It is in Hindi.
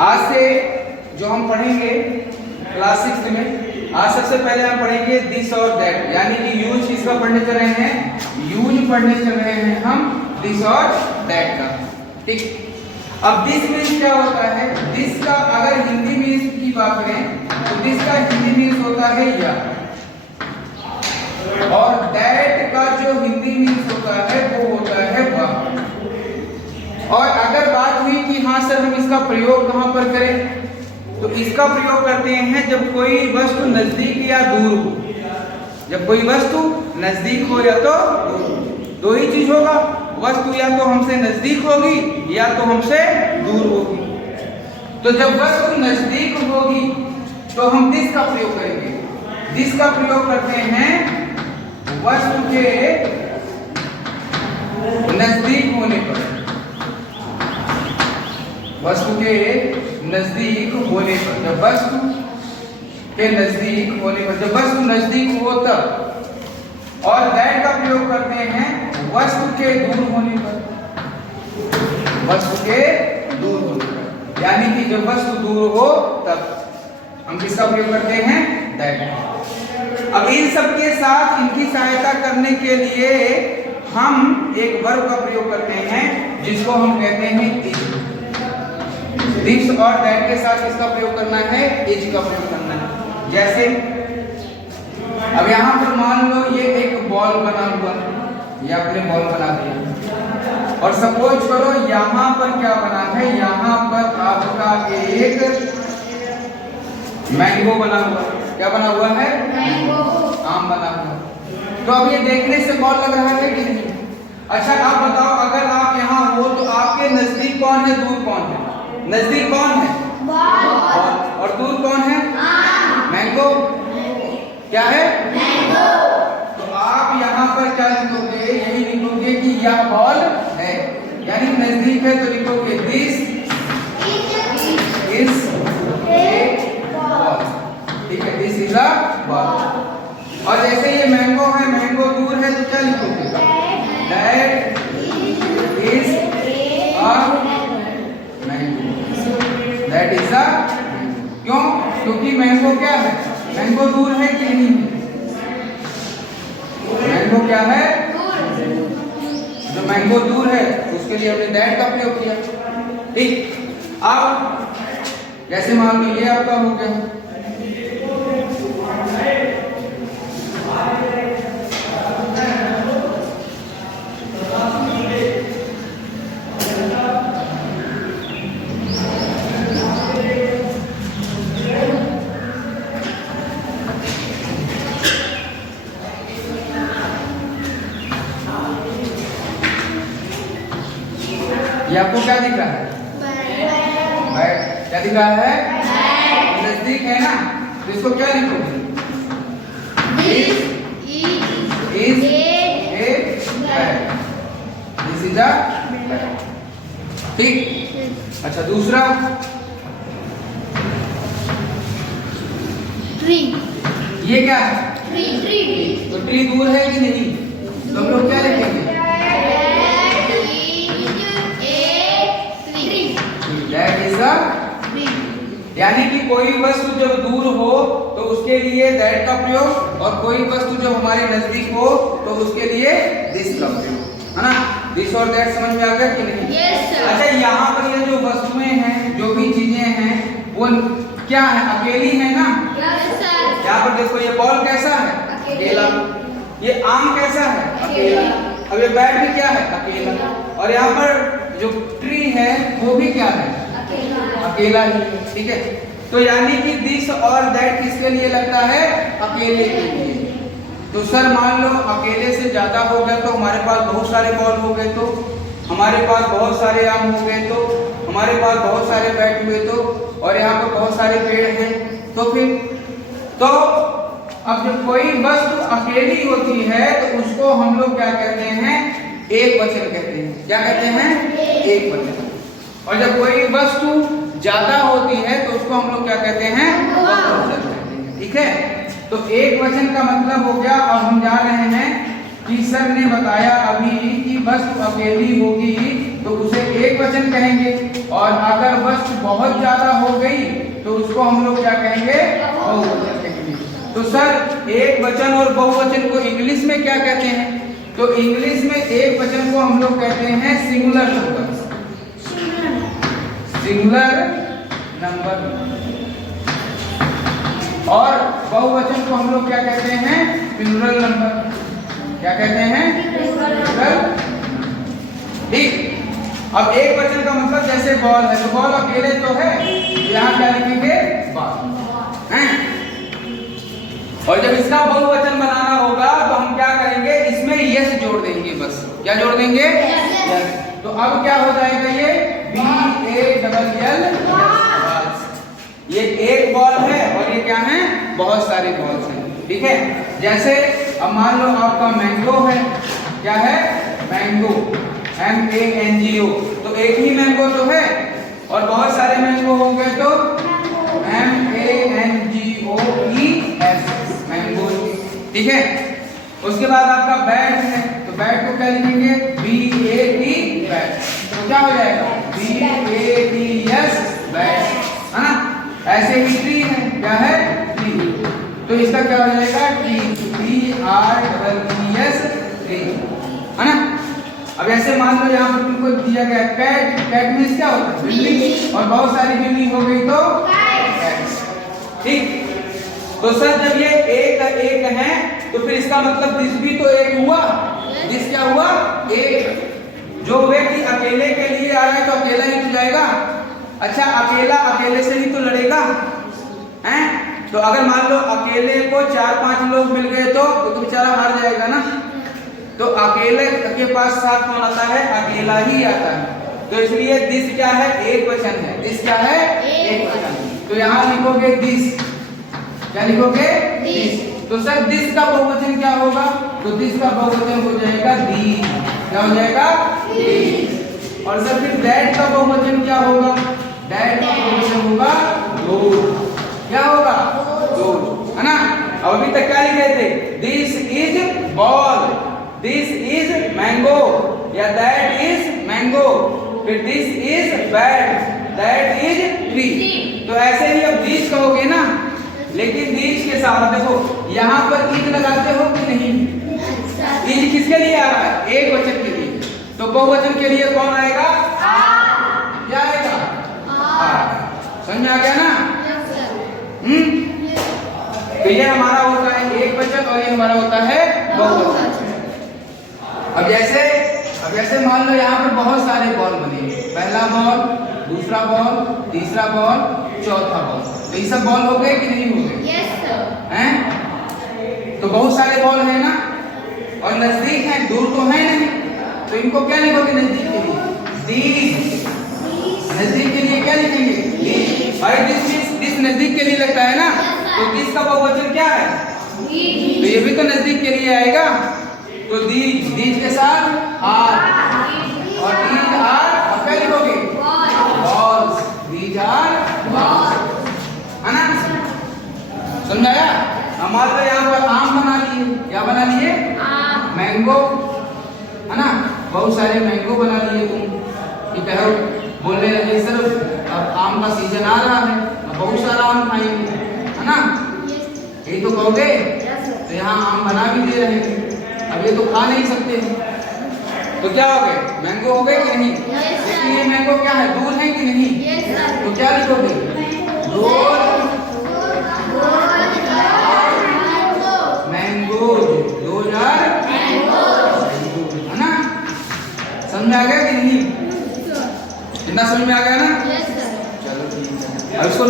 आज से जो हम पढ़ेंगे क्लास 6 में, आज सबसे पहले हम पढ़ेंगे दिस और दैट, यानी कि यूज किसका पढ़ने चल रहे हैं, यूज पढ़ने चल रहे हैं हम दिस और दैट का। ठीक। अब दिस मीन्स क्या होता है, दिस का अगर हिंदी मीन्स की बात करें तो दिस का हिंदी मीन्स होता है या, और दैट का जो हिंदी मीन्स होता है वो होता है वह। और अगर बात हुई कि हाँ सर हम इसका प्रयोग कहाँ पर करें, तो इसका प्रयोग करते हैं जब कोई वस्तु नजदीक या दूर हो। जब कोई वस्तु नजदीक हो या तो दो ही चीज होगा, वस्तु या तो हमसे नजदीक होगी या तो हमसे दूर होगी। तो जब वस्तु नजदीक होगी तो हम दिस का प्रयोग करेंगे। दिस का प्रयोग करते हैं वस्तु के नजदीक होने पर, वस्तु के नजदीक होने पर, जब वस्तु के नजदीक होने पर, जब वस्तु नजदीक हो तब। और दैट का प्रयोग करते हैं वस्तु के दूर होने पर, वस्तु के दूर होने पर, यानी कि जब वस्तु दूर हो तब हम किसका प्रयोग करते हैं, दैट। अब इन सब के साथ इनकी सहायता करने के लिए हम एक वर्ब का प्रयोग करते हैं जिसको हम कहते हैं इज। दिस और दैट के साथ इसका प्रयोग करना है, इज का प्रयोग करना है। जैसे अब यहाँ पर मान लो ये एक बॉल बना हुआ, ये आपने बॉल बना दिया, और सपोज करो यहाँ पर क्या बना है, यहाँ पर आपका एक मैंगो बना हुआ। क्या बना हुआ है, मैंगो, आम बना हुआ। तो अब ये देखने से बॉल लग रहा है कि नहीं। अच्छा आप बताओ, अगर आप यहाँ हो तो आपके नजदीक कौन है, दूर कौन है? नजदीक कौन है, बॉल, और दूर कौन है, मैंगो। क्या है, मैंगो। तो आप यहाँ पर क्या लिखोगे, यही लिखोगे कि यह बॉल है, यानी नजदीक है तो लिखोगे दिस इज ए बॉल। ठीक है, दिस इज अ बॉल। और जैसे ये मैंगो है, मैंगो दूर है तो क्या लिखोगे, that is a mango, that is a. क्यों? क्योंकि मैंगो क्या है, मैंगो दूर है कि नहीं, मैंगो क्या है, जो मैंगो दूर है उसके लिए हमने दैट का प्रयोग किया। ठीक। अब जैसे मान लो ये आपका हो गया, ये आपको क्या दिख रहा है, बैट। क्या दिख रहा है, नजदीक है ना, तो इसको क्या लिखोगे, this is a bat, this is a bat. ठीक। अच्छा दूसरा, ट्री। ये क्या है, ट्री। ट्री। तो ट्री दूर है कि नहीं, तो हम लोग क्या लिखेंगे, दैट इज अ ट्री। यानी कि कोई वस्तु जब दूर हो तो उसके लिए दैट का प्रयोग, और कोई वस्तु जब हमारे नजदीक हो तो उसके लिए दिस का प्रयोग, है ना। दिस और दैट समझ में आ गया कि नहीं? Yes, sir. अच्छा यहाँ पर ये जो वस्तुएं हैं, जो भी चीजें हैं, वो क्या है, अकेली है ना। Yes, sir. यहाँ पर देखो ये बॉल कैसा है, अकेला। ये आम कैसा है, अकेला। अब ये बैट भी क्या है, अकेला। और यहाँ पर जो ट्री है वो भी क्या है, अकेला ही। ठीक है, तो यानी कि दिस और दैट किसके लिए लगता है, अकेले के लिए। तो सर मान लो अकेले से ज्यादा हो गया तो हमारे पास बहुत सारे बॉल हो गए, तो हमारे पास बहुत सारे आम हो गए, तो हमारे पास बहुत सारे बैट हुए, तो और यहाँ पर बहुत सारे पेड़ हैं, तो फिर तो अब जब कोई वस्तु अकेली होती है तो उसको हम लोग क्या कहते हैं, एक वचन कहते हैं। क्या कहते हैं, एक वचन। और जब कोई वस्तु ज्यादा होती है तो उसको हम लोग क्या कहते हैं, बहुवचन कहते हैं। ठीक है, तो एक वचन का मतलब हो गया। और हम जान रहे हैं कि सर ने बताया अभी कि वस्तु अकेली होगी तो उसे एक वचन कहेंगे। और अगर वस्तु बहुत ज्यादा हो गई तो उसको हम लोग क्या कहेंगे? बहुवचन कहेंगे। तो सर एक वचन और बहुवचन को इंग्लिश में क्या कहते हैं? तो इंग्लिश में एक वचन को हम लोग कहते हैं सिंगुलर नंबर, सिंगुलर नंबर, और बहुवचन को हम लोग क्या कहते हैं? Plural number. क्या कहते हैं? प्लूरल। ठीक। अब एक वचन का मतलब जैसे बॉल है, तो बॉल अकेले तो है, तो यहाँ क्या लिखेंगे? बॉल। और जब इसका बहुवचन बनाना होगा तो हम क्या करेंगे? इसमें यस जोड़ देंगे, बस। क्या जोड़ देंगे? यस। तो अब क्या हो जाएगा? ये BALL, ये एक बॉल है और ये क्या है? बहुत सारे बॉल्स हैं। ठीक है। जैसे अब मान लो आपका मैंगो है। क्या है? Mango, MANGO। तो एक ही मैंगो तो है, और बहुत सारे मैंगो हो गए तो MANGOES, मैंगो। ठीक है। उसके बाद आपका बैट है, तो बैट को क्या लिखेंगे? BAT, bat. तो क्या हो जाएगा? BATS, बैट, है ना? ऐसे ही ट्री है। क्या है? ट्री। तो इसका क्या हो जाएगा? TREES, ट्री, है ना? अब ऐसे मान लो यहाँ पर तुमको दिया गया कैट। कैट मींस क्या होता है? बिल्ली। और बहुत सारी बिल्ली हो गई तो कैट्स। ठीक। तो सर जब ये एक है तो फिर इसका मतलब दिस भी तो एक हुआ। दिस क्या हुआ? एक। जो व्यक्ति अकेले के लिए आ रहा है तो अकेला ही तो जाएगा। अच्छा, अकेला अकेले से ही तो लड़ेगा, हैं? तो अगर मान लो अकेले को 4-5 लोग मिल गए तो बेचारा हार जाएगा ना। तो अकेले के पास साथ कौन आता है? अकेला ही आता है। तो इसलिए दिस क्या है? एक वचन है। दिस क्या है? एक वचन। तो यहाँ लिखोगे दिस। क्या लिखोगे? दिस। तो सर दिस का बहुवचन क्या होगा? तो दिस का बहुवचन हो जाएगा दीज। क्या हो जाएगा? दीज। और सर फिर दैट का बहुवचन क्या होगा? दैट का बहुवचन होगा दोज। क्या होगा? दोज, है ना? अब अभी तक क्या लिखे थे? This is ball, this is mango, या दैट इज मैंगो, फिर this is bat, that is tree. तो ऐसे ही अब दिस कहोगे ना, लेकिन दिस के साथ देखो यहाँ पर इज लगाते हो कि नहीं? इज किसके लिए आ रहा है? एक वचन के लिए। तो बहुवचन के लिए कौन आएगा? क्या आएगा? समझ आ गया ना? तो ये हमारा होता है एक वचन और ये हमारा होता है बहुवचन। अब जैसे मान लो यहाँ पर बहुत सारे बॉल बनेंगे। पहला बॉल, दूसरा बॉल, तीसरा बॉल, चौथा बॉल। तो ये सब बॉल हो गए कि नहीं हो गए? Yes sir. हैं? तो बहुत सारे बॉल है ना, और नजदीक है, दूर तो है नहीं। तो इनको क्या लिखोगे नजदीक के लिए? दीज। नजदीक के लिए क्या लिखेंगे? दीज। भाई दिस नजदीक के लिए लगता है ना, तो दिस का बहुवचन क्या है? तो ये भी तो नजदीक के लिए आएगा। तो दीज, दीज के साथ आर, और दीज आर, अब क्या लिखोगे? बॉल्स। दीज आर बॉल्स, है ना? समझाया? हमारे तो यहाँ पर आम बना लिए। क्या बना लिए? मैंगो, है ना? बहुत सारे मैंगो बना लिए तुम। ठीक है, बोलने लगे सर अब आम का सीजन आ रहा है, अब बहुत सारा आम खाएंगे, है ना? यही तो कहोगे। तो यहाँ आम बना भी दे रहे हैं, अब ये तो खा नहीं सकते। तो क्या हो गए? मैंगो हो गए कि नहीं? लेकिन ये मैंगो क्या है? दूर है कि नहीं? तो क्या लिखोगे? मैंगो, 2000, है ना? समझ आ गया कि नहीं? कितना समझ में आ गया ना? चलो ठीक है। अब इसको